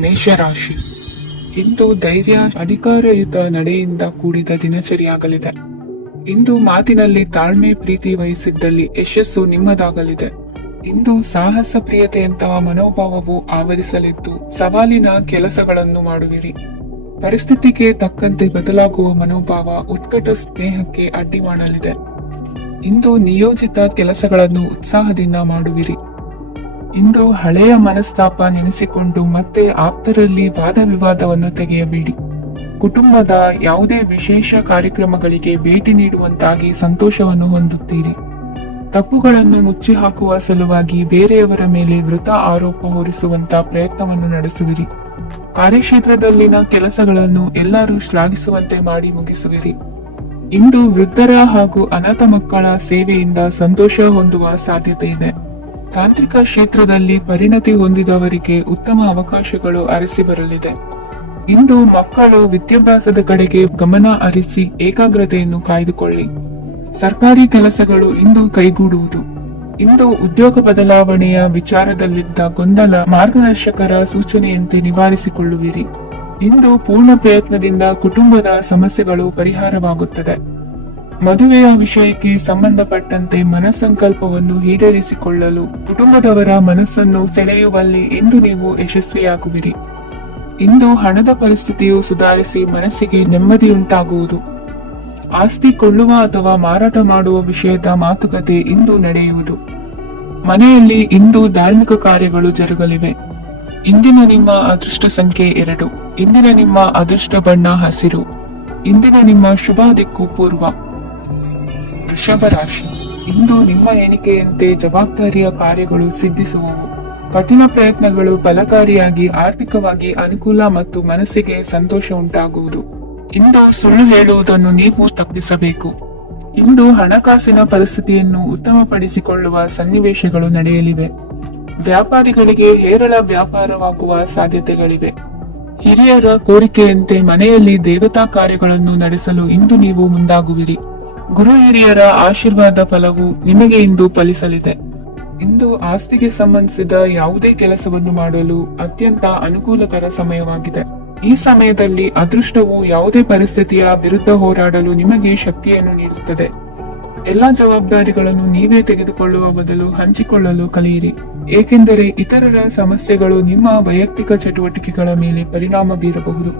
ಮೇಷರಾಶಿ. ಇಂದು ಧೈರ್ಯ, ಅಧಿಕಾರಯುತ ನಡೆಯಿಂದ ಕೂಡಿದ ದಿನಚರಿಯಾಗಲಿದೆ. ಇಂದು ಮಾತಿನಲ್ಲಿ ತಾಳ್ಮೆ, ಪ್ರೀತಿ ವಹಿಸಿದ್ದಲ್ಲಿ ಯಶಸ್ಸು ನಿಮ್ಮದಾಗಲಿದೆ. ಇಂದು ಸಾಹಸ ಪ್ರಿಯತೆಯಂತಹ ಮನೋಭಾವವು ಆವರಿಸಲಿದ್ದು ಸವಾಲಿನ ಕೆಲಸಗಳನ್ನು ಮಾಡುವಿರಿ. ಪರಿಸ್ಥಿತಿಗೆ ತಕ್ಕಂತೆ ಬದಲಾಗುವ ಮನೋಭಾವ ಉತ್ಕಟ ಸ್ನೇಹಕ್ಕೆ ಅಡ್ಡಿ ಮಾಡಲಿದೆ. ಇಂದು ನಿಯೋಜಿತ ಕೆಲಸಗಳನ್ನು ಉತ್ಸಾಹದಿಂದ ಮಾಡುವಿರಿ. ಇಂದು ಹಳೆಯ ಮನಸ್ತಾಪ ನೆನೆಸಿಕೊಂಡು ಮತ್ತೆ ಆಪ್ತರಲ್ಲಿ ವಾದ ವಿವಾದವನ್ನು ತೆಗೆಯಬೇಡಿ. ಕುಟುಂಬದ ಯಾವುದೇ ವಿಶೇಷ ಕಾರ್ಯಕ್ರಮಗಳಿಗೆ ಭೇಟಿ ನೀಡುವಂತಾಗಿ ಸಂತೋಷವನ್ನು ಹೊಂದುತ್ತೀರಿ. ತಪ್ಪುಗಳನ್ನು ಮುಚ್ಚಿ ಹಾಕುವ ಸಲುವಾಗಿ ಬೇರೆಯವರ ಮೇಲೆ ವೃಥಾ ಆರೋಪ ಹೊರಿಸುವಂತ ಪ್ರಯತ್ನವನ್ನು ನಡೆಸುವಿರಿ. ಕಾರ್ಯಕ್ಷೇತ್ರದಲ್ಲಿನ ಕೆಲಸಗಳನ್ನು ಎಲ್ಲರೂ ಶ್ಲಾಘಿಸುವಂತೆ ಮಾಡಿ ಮುಗಿಸುವಿರಿ. ಇಂದು ವೃದ್ಧರ ಹಾಗೂ ಅನಾಥ ಮಕ್ಕಳ ಸೇವೆಯಿಂದ ಸಂತೋಷ ಹೊಂದುವ ಸಾಧ್ಯತೆ ಇದೆ. ತಾಂತ್ರಿಕ ಕ್ಷೇತ್ರದಲ್ಲಿ ಪರಿಣತಿ ಹೊಂದಿದವರಿಗೆ ಉತ್ತಮ ಅವಕಾಶಗಳು ಅರಸಿ ಬರಲಿದೆ. ಇಂದು ಮಕ್ಕಳು ವಿದ್ಯಾಭ್ಯಾಸದ ಕಡೆಗೆ ಗಮನ ಹರಿಸಿ ಏಕಾಗ್ರತೆಯನ್ನು ಕಾಯ್ದುಕೊಳ್ಳಿ. ಸರ್ಕಾರಿ ಕೆಲಸಗಳು ಇಂದು ಕೈಗೂಡುವುದು. ಇಂದು ಉದ್ಯೋಗ ಬದಲಾವಣೆಯ ವಿಚಾರದಲ್ಲಿದ್ದ ಗೊಂದಲ ಮಾರ್ಗದರ್ಶಕರ ಸೂಚನೆಯಂತೆ ನಿವಾರಿಸಿಕೊಳ್ಳುವಿರಿ. ಇಂದು ಪೂರ್ಣ ಪ್ರಯತ್ನದಿಂದ ಕುಟುಂಬದ ಸಮಸ್ಯೆಗಳು ಪರಿಹಾರವಾಗುತ್ತದೆ. ಮದುವೆಯ ವಿಷಯಕ್ಕೆ ಸಂಬಂಧಪಟ್ಟಂತೆ ಮನಸ್ಸಂಕಲ್ಪವನ್ನು ಈಡೇರಿಸಿಕೊಳ್ಳಲು ಕುಟುಂಬದವರ ಮನಸ್ಸನ್ನು ಸೆಳೆಯುವಲ್ಲಿ ಇಂದು ನೀವು ಯಶಸ್ವಿಯಾಗುವಿರಿ. ಇಂದು ಹಣದ ಪರಿಸ್ಥಿತಿಯು ಸುಧಾರಿಸಿ ಮನಸ್ಸಿಗೆ ನೆಮ್ಮದಿಯುಂಟಾಗುವುದು. ಆಸ್ತಿ ಕೊಳ್ಳುವ ಅಥವಾ ಮಾರಾಟ ಮಾಡುವ ವಿಷಯದ ಮಾತುಕತೆ ಇಂದು ನಡೆಯುವುದು. ಮನೆಯಲ್ಲಿ ಇಂದು ಧಾರ್ಮಿಕ ಕಾರ್ಯಗಳು ಜರುಗಲಿವೆ. ಇಂದಿನ ನಿಮ್ಮ ಅದೃಷ್ಟ ಸಂಖ್ಯೆ 2. ಇಂದಿನ ನಿಮ್ಮ ಅದೃಷ್ಟ ಬಣ್ಣ ಹಸಿರು. ಇಂದಿನ ನಿಮ್ಮ ಶುಭ ದಿಕ್ಕು ಪೂರ್ವ. ವೃಷಭ ರಾಶಿ. ಇಂದು ನಿಮ್ಮ ಎಣಿಕೆಯಂತೆ ಜವಾಬ್ದಾರಿಯ ಕಾರ್ಯಗಳು ಸಿದ್ಧಿಸುವವು. ಕಠಿಣ ಪ್ರಯತ್ನಗಳು ಫಲಕಾರಿಯಾಗಿ ಆರ್ಥಿಕವಾಗಿ ಅನುಕೂಲ ಮತ್ತು ಮನಸ್ಸಿಗೆ ಸಂತೋಷ ಉಂಟಾಗುವುದು. ಇಂದು ಸುಳ್ಳು ಹೇಳುವುದನ್ನು ನೀವು ತಪ್ಪಿಸಬೇಕು. ಇಂದು ಹಣಕಾಸಿನ ಪರಿಸ್ಥಿತಿಯನ್ನು ಉತ್ತಮಪಡಿಸಿಕೊಳ್ಳುವ ಸನ್ನಿವೇಶಗಳು ನಡೆಯಲಿವೆ. ವ್ಯಾಪಾರಿಗಳಿಗೆ ಹೇರಳ ವ್ಯಾಪಾರವಾಗುವ ಸಾಧ್ಯತೆಗಳಿವೆ. ಹಿರಿಯರ ಕೋರಿಕೆಯಂತೆ ಮನೆಯಲ್ಲಿ ದೇವತಾ ಕಾರ್ಯಗಳನ್ನು ನಡೆಸಲು ಇಂದು ನೀವು ಮುಂದಾಗುವಿರಿ. ಗುರು ಹಿರಿಯರ ಆಶೀರ್ವಾದ ಫಲವು ನಿಮಗೆ ಇಂದು ಫಲಿಸಲಿದೆ. ಇಂದು ಆಸ್ತಿಗೆ ಸಂಬಂಧಿಸಿದ ಯಾವುದೇ ಕೆಲಸವನ್ನು ಮಾಡಲು ಅತ್ಯಂತ ಅನುಕೂಲಕರ ಸಮಯವಾಗಿದೆ. ಈ ಸಮಯದಲ್ಲಿ ಅದೃಷ್ಟವು ಯಾವುದೇ ಪರಿಸ್ಥಿತಿಯ ವಿರುದ್ಧ ಹೋರಾಡಲು ನಿಮಗೆ ಶಕ್ತಿಯನ್ನು ನೀಡುತ್ತದೆ. ಎಲ್ಲಾ ಜವಾಬ್ದಾರಿಗಳನ್ನು ನೀವೇ ತೆಗೆದುಕೊಳ್ಳುವ ಬದಲು ಹಂಚಿಕೊಳ್ಳಲು ಕಲಿಯಿರಿ, ಏಕೆಂದರೆ ಇತರರ ಸಮಸ್ಯೆಗಳು ನಿಮ್ಮ ವೈಯಕ್ತಿಕ ಚಟುವಟಿಕೆಗಳ ಮೇಲೆ ಪರಿಣಾಮ ಬೀರಬಹುದು.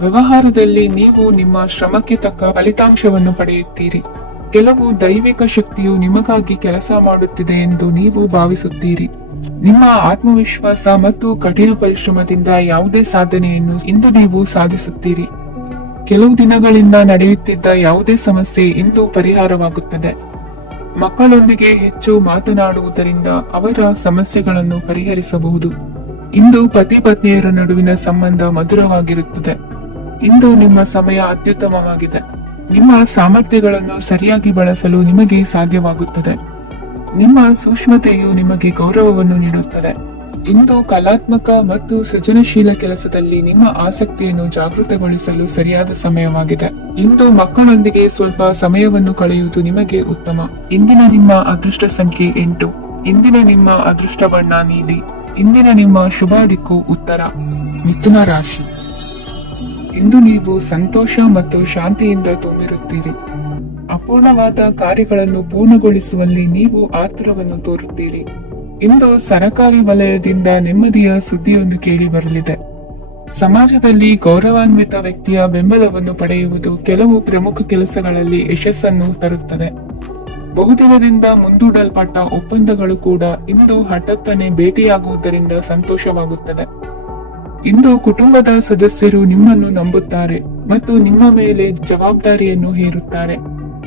ವ್ಯವಹಾರದಲ್ಲಿ ನೀವು ನಿಮ್ಮ ಶ್ರಮಕ್ಕೆ ತಕ್ಕ ಫಲಿತಾಂಶವನ್ನು ಪಡೆಯುತ್ತೀರಿ. ಕೆಲವು ದೈವಿಕ ಶಕ್ತಿಯು ನಿಮಗಾಗಿ ಕೆಲಸ ಮಾಡುತ್ತಿದೆ ಎಂದು ನೀವು ಭಾವಿಸುತ್ತೀರಿ. ನಿಮ್ಮ ಆತ್ಮವಿಶ್ವಾಸ ಮತ್ತು ಕಠಿಣ ಪರಿಶ್ರಮದಿಂದ ಯಾವುದೇ ಸಾಧನೆಯನ್ನು ಇಂದು ನೀವು ಸಾಧಿಸುತ್ತೀರಿ. ಕೆಲವು ದಿನಗಳಿಂದ ನಡೆಯುತ್ತಿದ್ದ ಯಾವುದೇ ಸಮಸ್ಯೆ ಇಂದು ಪರಿಹಾರವಾಗುತ್ತದೆ. ಮಕ್ಕಳೊಂದಿಗೆ ಹೆಚ್ಚು ಮಾತನಾಡುವುದರಿಂದ ಅವರ ಸಮಸ್ಯೆಗಳನ್ನು ಪರಿಹರಿಸಬಹುದು. ಇಂದು ಪತಿ ಪತ್ನಿಯರ ನಡುವಿನ ಸಂಬಂಧ ಮಧುರವಾಗಿರುತ್ತದೆ. ಇಂದು ನಿಮ್ಮ ಸಮಯ ಅತ್ಯುತ್ತಮವಾಗಿದೆ. ನಿಮ್ಮ ಸಾಮರ್ಥ್ಯಗಳನ್ನು ಸರಿಯಾಗಿ ಬಳಸಲು ನಿಮಗೆ ಸಾಧ್ಯವಾಗುತ್ತದೆ. ನಿಮ್ಮ ಸೂಕ್ಷ್ಮತೆಯು ನಿಮಗೆ ಗೌರವವನ್ನು ನೀಡುತ್ತದೆ. ಇಂದು ಕಲಾತ್ಮಕ ಮತ್ತು ಸೃಜನಶೀಲ ಕೆಲಸದಲ್ಲಿ ನಿಮ್ಮ ಆಸಕ್ತಿಯನ್ನು ಜಾಗೃತಗೊಳಿಸಲು ಸರಿಯಾದ ಸಮಯವಾಗಿದೆ. ಇಂದು ಮಕ್ಕಳೊಂದಿಗೆ ಸ್ವಲ್ಪ ಸಮಯವನ್ನು ಕಳೆಯುವುದು ನಿಮಗೆ ಉತ್ತಮ. ಇಂದಿನ ನಿಮ್ಮ ಅದೃಷ್ಟ ಸಂಖ್ಯೆ 8. ಇಂದಿನ ನಿಮ್ಮ ಅದೃಷ್ಟ ಬಣ್ಣ ನೀಲಿ. ಇಂದಿನ ನಿಮ್ಮ ಶುಭ ದಿಕ್ಕು ಉತ್ತರ. ಮಿಥುನ ರಾಶಿ. ಇಂದು ನೀವು ಸಂತೋಷ ಮತ್ತು ಶಾಂತಿಯಿಂದ ತುಂಬಿರುತ್ತೀರಿ. ಅಪೂರ್ಣವಾದ ಕಾರ್ಯಗಳನ್ನು ಪೂರ್ಣಗೊಳಿಸುವಲ್ಲಿ ನೀವು ಆತುರವನ್ನು ತೋರುತ್ತೀರಿ. ಇಂದು ಸರಕಾರಿ ವಲಯದಿಂದ ನೆಮ್ಮದಿಯ ಸುದ್ದಿಯೊಂದು ಕೇಳಿ ಬರಲಿದೆ. ಸಮಾಜದಲ್ಲಿ ಗೌರವಾನ್ವಿತ ವ್ಯಕ್ತಿಯ ಬೆಂಬಲವನ್ನು ಪಡೆಯುವುದು ಕೆಲವು ಪ್ರಮುಖ ಕೆಲಸಗಳಲ್ಲಿ ಯಶಸ್ಸನ್ನು ತರುತ್ತದೆ. ಬಹುದಿನದಿಂದ ಮುಂದೂಡಲ್ಪಟ್ಟ ಒಪ್ಪಂದಗಳು ಕೂಡ ಇಂದು ಹಠಾತ್ತನೆ ಭೇಟಿಯಾಗುವುದರಿಂದ ಸಂತೋಷವಾಗುತ್ತದೆ. ಇಂದು ಕುಟುಂಬದ ಸದಸ್ಯರು ನಿಮ್ಮನ್ನು ನಂಬುತ್ತಾರೆ ಮತ್ತು ನಿಮ್ಮ ಮೇಲೆ ಜವಾಬ್ದಾರಿಯನ್ನು ಹೇರುತ್ತಾರೆ.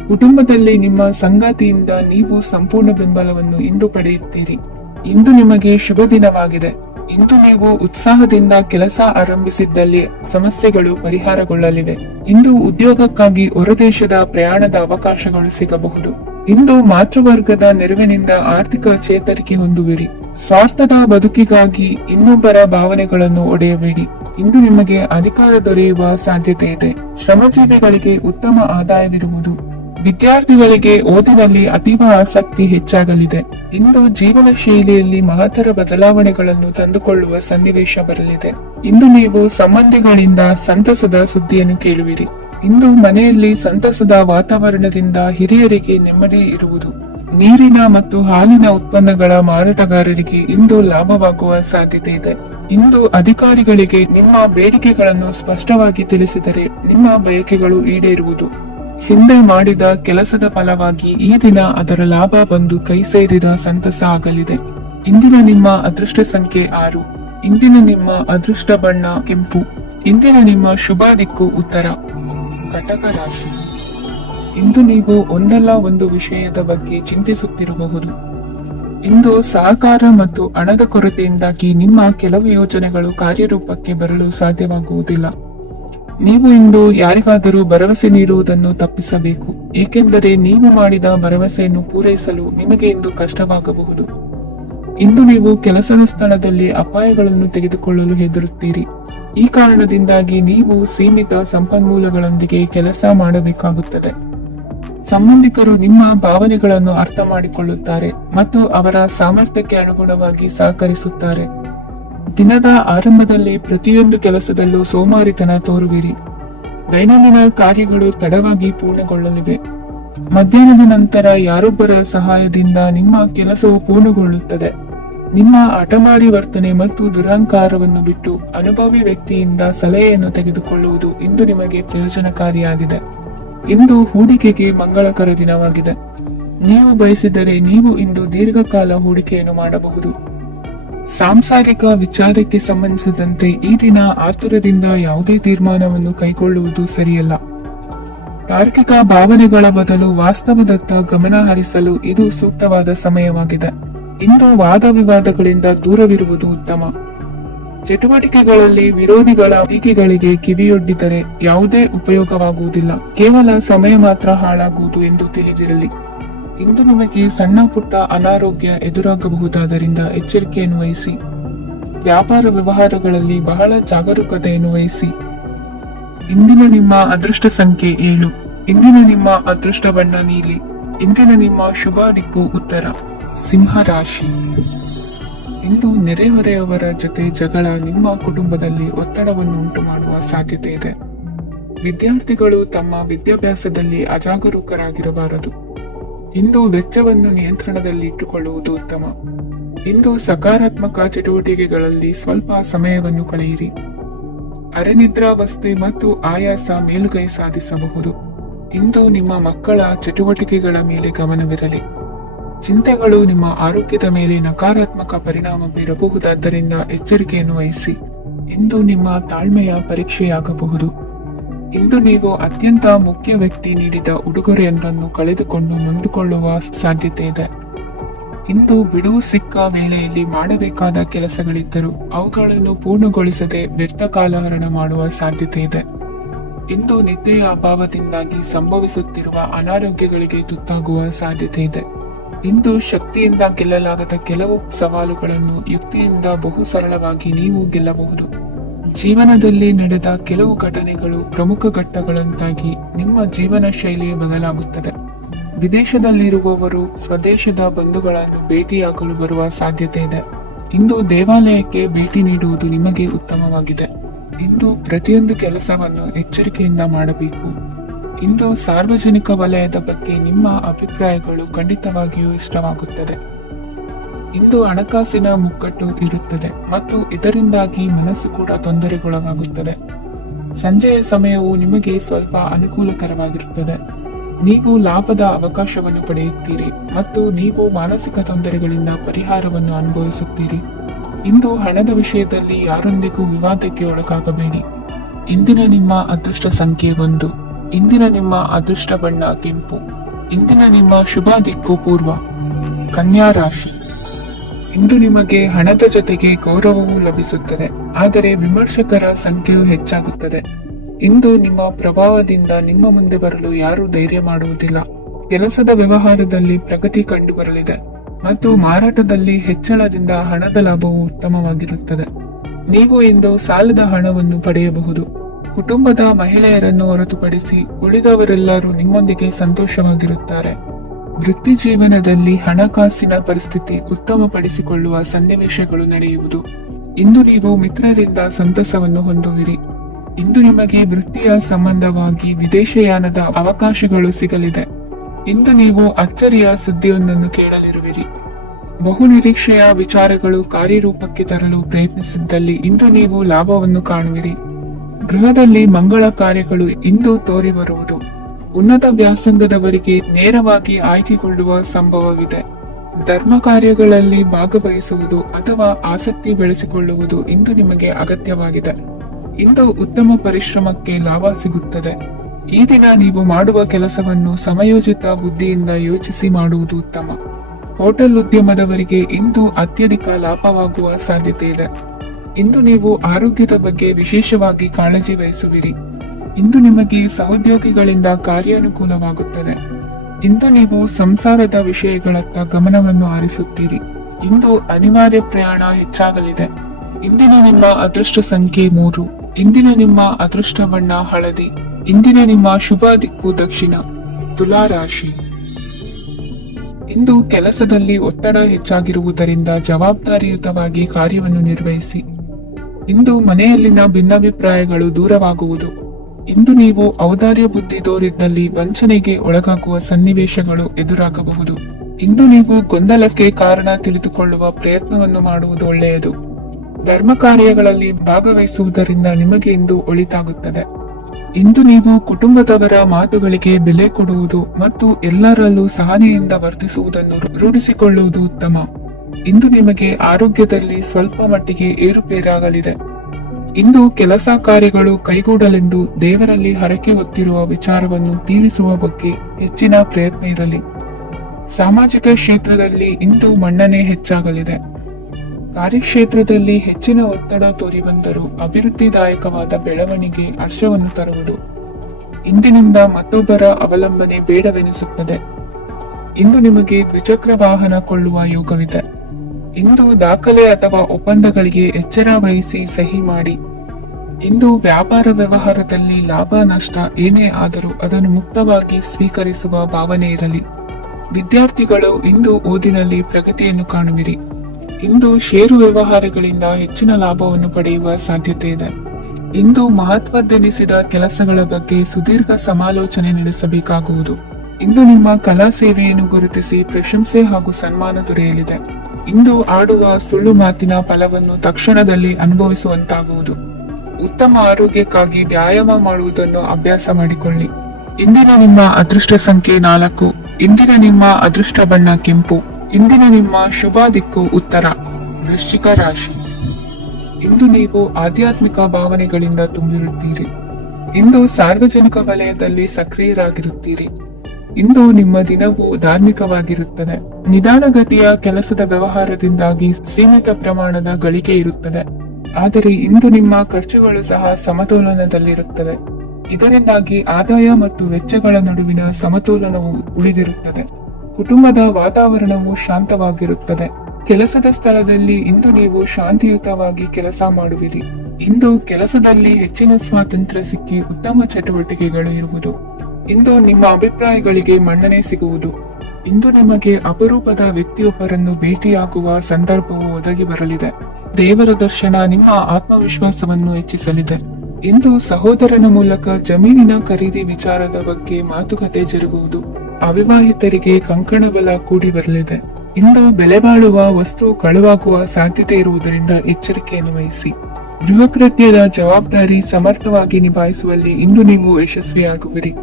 ಕುಟುಂಬದಲ್ಲಿ ನಿಮ್ಮ ಸಂಗಾತಿಯಿಂದ ನೀವು ಸಂಪೂರ್ಣ ಬೆಂಬಲವನ್ನು ಇಂದು ಪಡೆಯುತ್ತೀರಿ. ಇಂದು ನಿಮಗೆ ಶುಭ ದಿನವಾಗಿದೆ. ಇಂದು ನೀವು ಉತ್ಸಾಹದಿಂದ ಕೆಲಸ ಆರಂಭಿಸಿದ್ದಲ್ಲಿ ಸಮಸ್ಯೆಗಳು ಪರಿಹಾರಗೊಳ್ಳಲಿವೆ. ಇಂದು ಉದ್ಯೋಗಕ್ಕಾಗಿ ಹೊರದೇಶದ ಪ್ರಯಾಣದ ಅವಕಾಶಗಳು ಸಿಗಬಹುದು. ಇಂದು ಮಾತೃವರ್ಗದ ನೆರವಿನಿಂದ ಆರ್ಥಿಕ ಚೇತರಿಕೆ ಹೊಂದುವಿರಿ. ಸ್ವಾರ್ಥದ ಬದುಕಿಗಾಗಿ ಇನ್ನೊಬ್ಬರ ಭಾವನೆಗಳನ್ನು ಒಡೆಯಬೇಡಿ. ಇಂದು ನಿಮಗೆ ಅಧಿಕಾರ ದೊರೆಯುವ ಸಾಧ್ಯತೆ ಇದೆ. ಶ್ರಮಜೀವಿಗಳಿಗೆ ಉತ್ತಮ ಆದಾಯವಿರುವುದು. ವಿದ್ಯಾರ್ಥಿಗಳಿಗೆ ಓದಿನಲ್ಲಿ ಅತೀವ ಆಸಕ್ತಿ ಹೆಚ್ಚಾಗಲಿದೆ. ಇಂದು ಜೀವನ ಶೈಲಿಯಲ್ಲಿ ಮಹತ್ತರ ಬದಲಾವಣೆಗಳನ್ನು ತಂದುಕೊಳ್ಳುವ ಸನ್ನಿವೇಶ ಬರಲಿದೆ. ಇಂದು ನೀವು ಸಂಬಂಧಿಗಳಿಂದ ಸಂತಸದ ಸುದ್ದಿಯನ್ನು ಕೇಳುವಿರಿ. ಇಂದು ಮನೆಯಲ್ಲಿ ಸಂತಸದ ವಾತಾವರಣದಿಂದ ಹಿರಿಯರಿಗೆ ನೆಮ್ಮದಿ ಇರುವುದು. ನೀರಿನ ಮತ್ತು ಹಾಲಿನ ಉತ್ಪನ್ನಗಳ ಮಾರಾಟಗಾರರಿಗೆ ಇಂದು ಲಾಭವಾಗುವ ಸಾಧ್ಯತೆ ಇದೆ. ಇಂದು ಅಧಿಕಾರಿಗಳಿಗೆ ನಿಮ್ಮ ಬೇಡಿಕೆಗಳನ್ನು ಸ್ಪಷ್ಟವಾಗಿ ತಿಳಿಸಿದರೆ ನಿಮ್ಮ ಬಯಕೆಗಳು ಈಡೇರುವುದು. ಹಿಂದೆ ಮಾಡಿದ ಕೆಲಸದ ಫಲವಾಗಿ ಈ ದಿನ ಅದರ ಲಾಭ ಬಂದು ಕೈ ಸೇರಿದ ಸಂತಸ ಆಗಲಿದೆ. ಇಂದಿನ ನಿಮ್ಮ ಅದೃಷ್ಟ ಸಂಖ್ಯೆ 6. ಇಂದಿನ ನಿಮ್ಮ ಅದೃಷ್ಟ ಬಣ್ಣ ಕೆಂಪು. ಇಂದಿನ ನಿಮ್ಮ ಶುಭ ದಿಕ್ಕು ಉತ್ತರ. ಕಟಕ ರಾಶಿ. ಇಂದು ನೀವು ಒಂದಲ್ಲ ಒಂದು ವಿಷಯದ ಬಗ್ಗೆ ಚಿಂತಿಸುತ್ತಿರಬಹುದು. ಇಂದು ಸಹಕಾರ ಮತ್ತು ಹಣದ ಕೊರತೆಯಿಂದಾಗಿ ನಿಮ್ಮ ಕೆಲವು ಯೋಜನೆಗಳು ಕಾರ್ಯರೂಪಕ್ಕೆ ಬರಲು ಸಾಧ್ಯವಾಗುವುದಿಲ್ಲ. ನೀವು ಇಂದು ಯಾರಿಗಾದರೂ ಭರವಸೆ ನೀಡುವುದನ್ನು ತಪ್ಪಿಸಬೇಕು, ಏಕೆಂದರೆ ನೀವು ಮಾಡಿದ ಭರವಸೆಯನ್ನು ಪೂರೈಸಲು ನಿಮಗೆ ಇಂದು ಕಷ್ಟವಾಗಬಹುದು. ಇಂದು ನೀವು ಕೆಲಸದ ಸ್ಥಳದಲ್ಲಿ ಅಪಾಯಗಳನ್ನು ತೆಗೆದುಕೊಳ್ಳಲು ಹೆದರುತ್ತೀರಿ. ಈ ಕಾರಣದಿಂದಾಗಿ ನೀವು ಸೀಮಿತ ಸಂಪನ್ಮೂಲಗಳೊಂದಿಗೆ ಕೆಲಸ ಮಾಡಬೇಕಾಗುತ್ತದೆ. ಸಂಬಂಧಿಕರು ನಿಮ್ಮ ಭಾವನೆಗಳನ್ನು ಅರ್ಥ ಮಾಡಿಕೊಳ್ಳುತ್ತಾರೆ ಮತ್ತು ಅವರ ಸಾಮರ್ಥ್ಯಕ್ಕೆ ಅನುಗುಣವಾಗಿ ಸಹಕರಿಸುತ್ತಾರೆ. ದಿನದ ಆರಂಭದಲ್ಲಿ ಪ್ರತಿಯೊಂದು ಕೆಲಸದಲ್ಲೂ ಸೋಮಾರಿತನ ತೋರುವಿರಿ. ದೈನಂದಿನ ಕಾರ್ಯಗಳು ತಡವಾಗಿ ಪೂರ್ಣಗೊಳ್ಳಲಿವೆ. ಮಧ್ಯಾಹ್ನದ ನಂತರ ಯಾರೊಬ್ಬರ ಸಹಾಯದಿಂದ ನಿಮ್ಮ ಕೆಲಸವು ಪೂರ್ಣಗೊಳ್ಳುತ್ತದೆ. ನಿಮ್ಮ ಹಠಮಾರಿ ವರ್ತನೆ ಮತ್ತು ದುರಹಂಕಾರವನ್ನು ಬಿಟ್ಟು ಅನುಭವಿ ವ್ಯಕ್ತಿಯಿಂದ ಸಲಹೆಯನ್ನು ತೆಗೆದುಕೊಳ್ಳುವುದು ಇಂದು ನಿಮಗೆ ಪ್ರಯೋಜನಕಾರಿಯಾಗಿದೆ. ಇಂದು ಹೂಡಿಕೆಗೆ ಮಂಗಳಕರ ದಿನವಾಗಿದೆ. ನೀವು ಬಯಸಿದರೆ ನೀವು ಇಂದು ದೀರ್ಘಕಾಲ ಹೂಡಿಕೆಯನ್ನು ಮಾಡಬಹುದು. ಸಾಂಸಾರಿಕ ವಿಚಾರಕ್ಕೆ ಸಂಬಂಧಿಸಿದಂತೆ ಈ ದಿನ ಆತುರದಿಂದ ಯಾವುದೇ ತೀರ್ಮಾನವನ್ನು ಕೈಗೊಳ್ಳುವುದು ಸರಿಯಲ್ಲ. ತಾರ್ಕಿಕ ಭಾವನೆಗಳ ಬದಲು ವಾಸ್ತವದತ್ತ ಗಮನ ಹರಿಸಲು ಇದು ಸೂಕ್ತವಾದ ಸಮಯವಾಗಿದೆ. ಇಂದು ವಾದ ವಿವಾದಗಳಿಂದ ದೂರವಿರುವುದು ಉತ್ತಮ. ಚಟುವಟಿಕೆಗಳಲ್ಲಿ ವಿರೋಧಿಗಳ ಟೀಕೆಗಳಿಗೆ ಕಿವಿಯೊಡ್ಡಿದರೆ ಯಾವುದೇ ಉಪಯೋಗವಾಗುವುದಿಲ್ಲ, ಕೇವಲ ಸಮಯ ಮಾತ್ರ ಹಾಳಾಗುವುದು ಎಂದು ತಿಳಿದಿರಲಿ. ಇಂದು ನಿಮಗೆ ಸಣ್ಣ ಪುಟ್ಟ ಅನಾರೋಗ್ಯ ಎದುರಾಗಬಹುದಾದ್ದರಿಂದ ಎಚ್ಚರಿಕೆಯನ್ನು ವಹಿಸಿ. ವ್ಯಾಪಾರ ವ್ಯವಹಾರಗಳಲ್ಲಿ ಬಹಳ ಜಾಗರೂಕತೆಯನ್ನು ವಹಿಸಿ. ಇಂದಿನ ನಿಮ್ಮ ಅದೃಷ್ಟ ಸಂಖ್ಯೆ 7. ಇಂದಿನ ನಿಮ್ಮ ಅದೃಷ್ಟ ಬಣ್ಣ ನೀಲಿ. ಇಂದಿನ ನಿಮ್ಮ ಶುಭ ದಿಕ್ಕು ಉತ್ತರ. ಸಿಂಹ ರಾಶಿ. ಇಂದು ನೆರೆಹೊರೆಯವರ ಜೊತೆ ಜಗಳ ನಿಮ್ಮ ಕುಟುಂಬದಲ್ಲಿ ಒತ್ತಡವನ್ನು ಉಂಟು ಮಾಡುವ ಸಾಧ್ಯತೆ ಇದೆ. ವಿದ್ಯಾರ್ಥಿಗಳು ತಮ್ಮ ವಿದ್ಯಾಭ್ಯಾಸದಲ್ಲಿ ಅಜಾಗರೂಕರಾಗಿರಬಾರದು. ಇಂದು ವೆಚ್ಚವನ್ನು ನಿಯಂತ್ರಣದಲ್ಲಿ ಇಟ್ಟುಕೊಳ್ಳುವುದು ಉತ್ತಮ. ಇಂದು ಸಕಾರಾತ್ಮಕ ಚಟುವಟಿಕೆಗಳಲ್ಲಿ ಸ್ವಲ್ಪ ಸಮಯವನ್ನು ಕಳೆಯಿರಿ. ಅರೆನಿದ್ರಾವಸ್ಥೆ ಮತ್ತು ಆಯಾಸ ಮೇಲುಗೈ ಸಾಧಿಸಬಹುದು. ಇಂದು ನಿಮ್ಮ ಮಕ್ಕಳ ಚಟುವಟಿಕೆಗಳ ಮೇಲೆ ಗಮನವಿರಲಿ. ಚಿಂತೆಗಳು ನಿಮ್ಮ ಆರೋಗ್ಯದ ಮೇಲೆ ನಕಾರಾತ್ಮಕ ಪರಿಣಾಮ ಬೀರಬಹುದಾದ್ದರಿಂದ ಎಚ್ಚರಿಕೆಯನ್ನು ವಹಿಸಿ. ಇಂದು ನಿಮ್ಮ ತಾಳ್ಮೆಯ ಪರೀಕ್ಷೆಯಾಗಬಹುದು. ಇಂದು ನೀವು ಅತ್ಯಂತ ಮುಖ್ಯ ವ್ಯಕ್ತಿ ನೀಡಿದ ಉಡುಗೊರೆಯೊಂದನ್ನು ಕಳೆದುಕೊಂಡು ನೊಂದುಕೊಳ್ಳುವ ಸಾಧ್ಯತೆ ಇದೆ. ಇಂದು ಬಿಡುವು ಸಿಕ್ಕ ವೇಳೆಯಲ್ಲಿ ಮಾಡಬೇಕಾದ ಕೆಲಸಗಳಿದ್ದರೂ ಅವುಗಳನ್ನು ಪೂರ್ಣಗೊಳಿಸದೆ ವ್ಯರ್ಥ ಕಾಲಹರಣ ಮಾಡುವ ಸಾಧ್ಯತೆ ಇದೆ. ಇಂದು ನಿದ್ರೆಯ ಅಭಾವದಿಂದಾಗಿ ಸಂಭವಿಸುತ್ತಿರುವ ಅನಾರೋಗ್ಯಗಳಿಗೆ ತುತ್ತಾಗುವ ಸಾಧ್ಯತೆ ಇದೆ. ಇಂದು ಶಕ್ತಿಯಿಂದ ಗೆಲ್ಲಲಾಗದ ಕೆಲವು ಸವಾಲುಗಳನ್ನು ಯುಕ್ತಿಯಿಂದ ಬಹು ಸರಳವಾಗಿ ನೀವು ಗೆಲ್ಲಬಹುದು. ಜೀವನದಲ್ಲಿ ನಡೆದ ಕೆಲವು ಘಟನೆಗಳು ಪ್ರಮುಖ ಘಟ್ಟಗಳಂತಾಗಿ ನಿಮ್ಮ ಜೀವನ ಶೈಲಿಯೇ ಬದಲಾಗುತ್ತದೆ. ವಿದೇಶದಲ್ಲಿರುವವರು ಸ್ವದೇಶದ ಬಂಧುಗಳನ್ನು ಭೇಟಿಯಾಗಲು ಬರುವ ಸಾಧ್ಯತೆ ಇದೆ. ಇಂದು ದೇವಾಲಯಕ್ಕೆ ಭೇಟಿ ನೀಡುವುದು ನಿಮಗೆ ಉತ್ತಮವಾಗಿದೆ. ಇಂದು ಪ್ರತಿಯೊಂದು ಕೆಲಸವನ್ನು ಎಚ್ಚರಿಕೆಯಿಂದ ಮಾಡಬೇಕು. ಇಂದು ಸಾರ್ವಜನಿಕ ವಲಯದ ಬಗ್ಗೆ ನಿಮ್ಮ ಅಭಿಪ್ರಾಯಗಳು ಖಂಡಿತವಾಗಿಯೂ ಇಷ್ಟವಾಗುತ್ತದೆ. ಇಂದು ಹಣಕಾಸಿನ ಮುಗ್ಗಟ್ಟು ಇರುತ್ತದೆ ಮತ್ತು ಇದರಿಂದಾಗಿ ಮನಸ್ಸು ಕೂಡ ತೊಂದರೆಗೊಳಗಾಗುತ್ತದೆ. ಸಂಜೆಯ ಸಮಯವು ನಿಮಗೆ ಸ್ವಲ್ಪ ಅನುಕೂಲಕರವಾಗಿರುತ್ತದೆ. ನೀವು ಲಾಭದ ಅವಕಾಶವನ್ನು ಪಡೆಯುತ್ತೀರಿ ಮತ್ತು ನೀವು ಮಾನಸಿಕ ತೊಂದರೆಗಳಿಂದ ಪರಿಹಾರವನ್ನು ಅನುಭವಿಸುತ್ತೀರಿ. ಇಂದು ಹಣದ ವಿಷಯದಲ್ಲಿ ಯಾರೊಂದಿಗೂ ವಿವಾದಕ್ಕೆ ಒಳಗಾಗಬೇಡಿ. ಇಂದಿನ ನಿಮ್ಮ ಅದೃಷ್ಟ ಸಂಖ್ಯೆ 1. ಇಂದಿನ ನಿಮ್ಮ ಅದೃಷ್ಟ ಬಣ್ಣ ಕೆಂಪು. ಇಂದಿನ ನಿಮ್ಮ ಶುಭ ದಿಕ್ಕು ಪೂರ್ವ. ಕನ್ಯಾ ರಾಶಿ. ಇಂದು ನಿಮಗೆ ಹಣದ ಜೊತೆಗೆ ಗೌರವವೂ ಲಭಿಸುತ್ತದೆ, ಆದರೆ ವಿಮರ್ಶಕರ ಸಂಖ್ಯೆಯು ಹೆಚ್ಚಾಗುತ್ತದೆ. ಇಂದು ನಿಮ್ಮ ಪ್ರಭಾವದಿಂದ ನಿಮ್ಮ ಮುಂದೆ ಬರಲು ಯಾರೂ ಧೈರ್ಯ ಮಾಡುವುದಿಲ್ಲ. ಕೆಲಸದ ವ್ಯವಹಾರದಲ್ಲಿ ಪ್ರಗತಿ ಕಂಡುಬರಲಿದೆ ಮತ್ತು ಮಾರಾಟದಲ್ಲಿ ಹೆಚ್ಚಳದಿಂದ ಹಣದ ಲಾಭವು ಉತ್ತಮವಾಗಿರುತ್ತದೆ. ನೀವು ಇಂದು ಸಾಲದ ಹಣವನ್ನು ಪಡೆಯಬಹುದು. ಕುಟುಂಬದ ಮಹಿಳೆಯರನ್ನು ಹೊರತುಪಡಿಸಿ ಉಳಿದವರೆಲ್ಲರೂ ನಿಮ್ಮೊಂದಿಗೆ ಸಂತೋಷವಾಗಿರುತ್ತಾರೆ. ವೃತ್ತಿ ಜೀವನದಲ್ಲಿ ಹಣಕಾಸಿನ ಪರಿಸ್ಥಿತಿ ಉತ್ತಮಪಡಿಸಿಕೊಳ್ಳುವ ಸನ್ನಿವೇಶಗಳು ನಡೆಯುವುದು. ಇಂದು ನೀವು ಮಿತ್ರರಿಂದ ಸಂತಸವನ್ನು ಹೊಂದುವಿರಿ. ಇಂದು ನಿಮಗೆ ವೃತ್ತಿಯ ಸಂಬಂಧವಾಗಿ ವಿದೇಶಯಾನದ ಅವಕಾಶಗಳು ಸಿಗಲಿದೆ. ಇಂದು ನೀವು ಅಚ್ಚರಿಯ ಸುದ್ದಿಯೊಂದನ್ನು ಕೇಳಲಿರುವಿರಿ. ಬಹು ನಿರೀಕ್ಷೆಯ ವಿಚಾರಗಳು ಕಾರ್ಯರೂಪಕ್ಕೆ ತರಲು ಪ್ರಯತ್ನಿಸಿದ್ದಲ್ಲಿ ಇಂದು ನೀವು ಲಾಭವನ್ನು ಕಾಣುವಿರಿ. ಗೃಹದಲ್ಲಿ ಮಂಗಳ ಕಾರ್ಯಗಳು ಇಂದು ತೋರಿ ಬರುವುದು. ಉನ್ನತ ವ್ಯಾಸಂಗದವರಿಗೆ ನೇರವಾಗಿ ಆಯ್ಕೆಗೊಳ್ಳುವ ಸಂಭವವಿದೆ. ಧರ್ಮ ಕಾರ್ಯಗಳಲ್ಲಿ ಭಾಗವಹಿಸುವುದು ಅಥವಾ ಆಸಕ್ತಿ ಬೆಳೆಸಿಕೊಳ್ಳುವುದು ಇಂದು ನಿಮಗೆ ಅಗತ್ಯವಾಗಿದೆ. ಇಂದು ಉತ್ತಮ ಪರಿಶ್ರಮಕ್ಕೆ ಲಾಭ ಸಿಗುತ್ತದೆ. ಈ ದಿನ ನೀವು ಮಾಡುವ ಕೆಲಸವನ್ನು ಸಮಯೋಚಿತ ಬುದ್ಧಿಯಿಂದ ಯೋಚಿಸಿ ಮಾಡುವುದು ಉತ್ತಮ. ಹೋಟೆಲ್ ಉದ್ಯಮದವರಿಗೆ ಇಂದು ಅತ್ಯಧಿಕ ಲಾಭವಾಗುವ ಸಾಧ್ಯತೆ ಇದೆ. ಇಂದು ನೀವು ಆರೋಗ್ಯದ ಬಗ್ಗೆ ವಿಶೇಷವಾಗಿ ಕಾಳಜಿ ವಹಿಸುವಿರಿ. ಇಂದು ನಿಮಗೆ ಸಹೋದ್ಯೋಗಿಗಳಿಂದ ಕಾರ್ಯಾನುಕೂಲವಾಗುತ್ತದೆ. ಇಂದು ನೀವು ಸಂಸಾರದ ವಿಷಯಗಳತ್ತ ಗಮನವನ್ನು ಹರಿಸುತ್ತೀರಿ. ಇಂದು ಅನಿವಾರ್ಯ ಪ್ರಯಾಣ ಹೆಚ್ಚಾಗಲಿದೆ. ಇಂದಿನ ನಿಮ್ಮ ಅದೃಷ್ಟ ಸಂಖ್ಯೆ 3. ಇಂದಿನ ನಿಮ್ಮ ಅದೃಷ್ಟ ಬಣ್ಣ ಹಳದಿ. ಇಂದಿನ ನಿಮ್ಮ ಶುಭ ದಿಕ್ಕು ದಕ್ಷಿಣ. ತುಲಾ ರಾಶಿ. ಇಂದು ಕೆಲಸದಲ್ಲಿ ಒತ್ತಡ ಹೆಚ್ಚಾಗಿರುವುದರಿಂದ ಜವಾಬ್ದಾರಿಯುತವಾಗಿ ಕಾರ್ಯವನ್ನು ನಿರ್ವಹಿಸಿ. ಇಂದು ಮನೆಯಲ್ಲಿನ ಭಿನ್ನಾಭಿಪ್ರಾಯಗಳು ದೂರವಾಗುವುದು. ಇಂದು ನೀವು ಔದಾರ್ಯ ಬುದ್ಧಿ ತೋರಿದ್ದಲ್ಲಿ ವಂಚನೆಗೆ ಒಳಗಾಗುವ ಸನ್ನಿವೇಶಗಳು ಎದುರಾಗಬಹುದು. ಇಂದು ನೀವು ಗೊಂದಲಕ್ಕೆ ಕಾರಣ ತಿಳಿದುಕೊಳ್ಳುವ ಪ್ರಯತ್ನವನ್ನು ಮಾಡುವುದು ಒಳ್ಳೆಯದು. ಧರ್ಮ ಕಾರ್ಯಗಳಲ್ಲಿ ಭಾಗವಹಿಸುವುದರಿಂದ ನಿಮಗೆ ಇಂದು ಒಳಿತಾಗುತ್ತದೆ. ಇಂದು ನೀವು ಕುಟುಂಬದವರ ಮಾತುಗಳಿಗೆ ಬೆಲೆ ಕೊಡುವುದು ಮತ್ತು ಎಲ್ಲರಲ್ಲೂ ಸಹನೆಯಿಂದ ವರ್ತಿಸುವುದನ್ನು ರೂಢಿಸಿಕೊಳ್ಳುವುದು ಉತ್ತಮ. ಇಂದು ನಿಮಗೆ ಆರೋಗ್ಯದಲ್ಲಿ ಸ್ವಲ್ಪ ಮಟ್ಟಿಗೆ ಏರುಪೇರಾಗಲಿದೆ. ಇಂದು ಕೆಲಸ ಕಾರ್ಯಗಳು ಕೈಗೂಡಲೆಂದು ದೇವರಲ್ಲಿ ಹರಕೆ ಹೊತ್ತಿರುವ ವಿಚಾರವನ್ನು ತೀರಿಸುವ ಬಗ್ಗೆ ಹೆಚ್ಚಿನ ಪ್ರಯತ್ನ ಇರಲಿ. ಸಾಮಾಜಿಕ ಕ್ಷೇತ್ರದಲ್ಲಿ ಇಂದು ಮನ್ನಣೆ ಹೆಚ್ಚಾಗಲಿದೆ. ಕಾರ್ಯಕ್ಷೇತ್ರದಲ್ಲಿ ಹೆಚ್ಚಿನ ಒತ್ತಡ ತೋರಿ ಬಂದರೂ ಅಭಿವೃದ್ಧಿದಾಯಕವಾದ ಬೆಳವಣಿಗೆ ಹರ್ಷವನ್ನು ತರುವುದು. ಇಂದಿನಿಂದ ಮತ್ತೊಬ್ಬರ ಅವಲಂಬನೆ ಬೇಡವೆನಿಸುತ್ತದೆ. ಇಂದು ನಿಮಗೆ ದ್ವಿಚಕ್ರ ವಾಹನ ಕೊಳ್ಳುವ ಯೋಗವಿದೆ. ಇಂದು ದಾಖಲೆ ಅಥವಾ ಒಪ್ಪಂದಗಳಿಗೆ ಎಚ್ಚರ ವಹಿಸಿ ಸಹಿ ಮಾಡಿ. ಇಂದು ವ್ಯಾಪಾರ ವ್ಯವಹಾರದಲ್ಲಿ ಲಾಭ ನಷ್ಟ ಏನೇ ಆದರೂ ಅದನ್ನು ಮುಕ್ತವಾಗಿ ಸ್ವೀಕರಿಸುವ ಭಾವನೆ ಇರಲಿ. ವಿದ್ಯಾರ್ಥಿಗಳು ಇಂದು ಓದಿನಲ್ಲಿ ಪ್ರಗತಿಯನ್ನು ಕಾಣುವಿರಿ. ಇಂದು ಷೇರು ವ್ಯವಹಾರಗಳಿಂದ ಹೆಚ್ಚಿನ ಲಾಭವನ್ನು ಪಡೆಯುವ ಸಾಧ್ಯತೆ ಇದೆ. ಇಂದು ಮಹತ್ವದ್ದೆನಿಸಿದ ಕೆಲಸಗಳ ಬಗ್ಗೆ ಸುದೀರ್ಘ ಸಮಾಲೋಚನೆ ನಡೆಸಬೇಕಾಗುವುದು. ಇಂದು ನಿಮ್ಮ ಕಲಾ ಸೇವೆಯನ್ನು ಗುರುತಿಸಿ ಪ್ರಶಂಸೆ ಹಾಗೂ ಸನ್ಮಾನ ದೊರೆಯಲಿದೆ. ಇಂದು ಆಡುವ ಸುಳ್ಳು ಮಾತಿನ ಫಲವನ್ನು ತಕ್ಷಣದಲ್ಲಿ ಅನುಭವಿಸುವಂತಾಗುವುದು. ಉತ್ತಮ ಆರೋಗ್ಯಕ್ಕಾಗಿ ವ್ಯಾಯಾಮ ಮಾಡುವುದನ್ನು ಅಭ್ಯಾಸ ಮಾಡಿಕೊಳ್ಳಿ. ಇಂದಿನ ನಿಮ್ಮ ಅದೃಷ್ಟ ಸಂಖ್ಯೆ 4. ಇಂದಿನ ನಿಮ್ಮ ಅದೃಷ್ಟ ಬಣ್ಣ ಕೆಂಪು. ಇಂದಿನ ನಿಮ್ಮ ಶುಭ ದಿಕ್ಕು ಉತ್ತರ. ವೃಶ್ಚಿಕ ರಾಶಿ. ಇಂದು ನೀವು ಆಧ್ಯಾತ್ಮಿಕ ಭಾವನೆಗಳಿಂದ ತುಂಬಿರುತ್ತೀರಿ. ಇಂದು ಸಾರ್ವಜನಿಕ ವಲಯದಲ್ಲಿ ಸಕ್ರಿಯರಾಗಿರುತ್ತೀರಿ. ಇಂದು ನಿಮ್ಮ ದಿನವು ಧಾರ್ಮಿಕವಾಗಿರುತ್ತದೆ. ನಿಧಾನಗತಿಯ ಕೆಲಸದ ವ್ಯವಹಾರದಿಂದಾಗಿ ಸೀಮಿತ ಪ್ರಮಾಣದ ಗಳಿಕೆ ಇರುತ್ತದೆ. ಆದರೆ ಇಂದು ನಿಮ್ಮ ಖರ್ಚುಗಳು ಸಹ ಸಮತೋಲನದಲ್ಲಿರುತ್ತವೆ. ಇದರಿಂದಾಗಿ ಆದಾಯ ಮತ್ತು ವೆಚ್ಚಗಳ ನಡುವಿನ ಸಮತೋಲನವು ಉಳಿದಿರುತ್ತದೆ. ಕುಟುಂಬದ ವಾತಾವರಣವು ಶಾಂತವಾಗಿರುತ್ತದೆ. ಕೆಲಸದ ಸ್ಥಳದಲ್ಲಿ ಇಂದು ನೀವು ಶಾಂತಿಯುತವಾಗಿ ಕೆಲಸ ಮಾಡುವಿರಿ. ಇಂದು ಕೆಲಸದಲ್ಲಿ ಹೆಚ್ಚಿನ ಸ್ವಾತಂತ್ರ್ಯ ಸಿಕ್ಕಿ ಉತ್ತಮ ಚಟುವಟಿಕೆಗಳು ಇರುವುದು. ಇಂದು ನಿಮ್ಮ ಅಭಿಪ್ರಾಯಗಳಿಗೆ ಮನ್ನಣೆ ಸಿಗುವುದು. ಇಂದು ನಿಮಗೆ ಅಪರೂಪದ ವ್ಯಕ್ತಿಯೊಬ್ಬರನ್ನು ಭೇಟಿಯಾಗುವ ಸಂದರ್ಭವು ಒದಗಿ ಬರಲಿದೆ. ದೇವರ ದರ್ಶನ ನಿಮ್ಮ ಆತ್ಮವಿಶ್ವಾಸವನ್ನು ಹೆಚ್ಚಿಸಲಿದೆ. ಇಂದು ಸಹೋದರನ ಮೂಲಕ ಜಮೀನಿನ ಖರೀದಿ ವಿಚಾರದ ಬಗ್ಗೆ ಮಾತುಕತೆ ಜರುಗುವುದು. ಅವಿವಾಹಿತರಿಗೆ ಕಂಕಣ ಬಲ ಕೂಡಿ ಬರಲಿದೆ. ಇಂದು ಬೆಲೆ ಬಾಳುವ ವಸ್ತು ಕಳುವಾಗುವ ಸಾಧ್ಯತೆ ಇರುವುದರಿಂದ ಎಚ್ಚರಿಕೆಯನ್ನು ವಹಿಸಿ. ಗೃಹ ಕೃತ್ಯದ ಜವಾಬ್ದಾರಿ ಸಮರ್ಥವಾಗಿ ನಿಭಾಯಿಸುವಲ್ಲಿ ಇಂದು ನೀವು ಯಶಸ್ವಿಯಾಗುವಿರಿ.